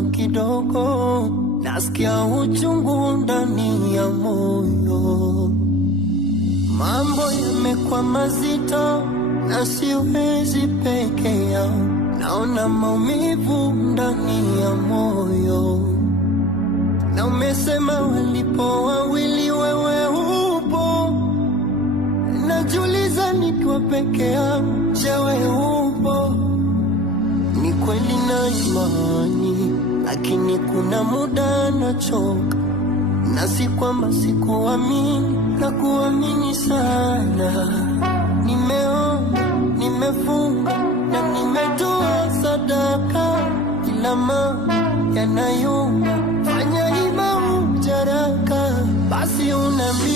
hata kidogo, nasikia uchungu ndani ya moyo. Mambo yamekuwa mazito na siwezi peke yao, naona maumivu ndani ya moyo. Na umesema walipo wawili wewe upo, najiuliza nikiwa peke yangu, je wewe upo? Ni kweli na imani, lakini kuna muda nachoka, na si kwamba sikuamini, na kuamini sana. Nimeomba, nimefunga na nimetoa sadaka, ila mambo yanayuma, fanya ima ujaraka, basi unambie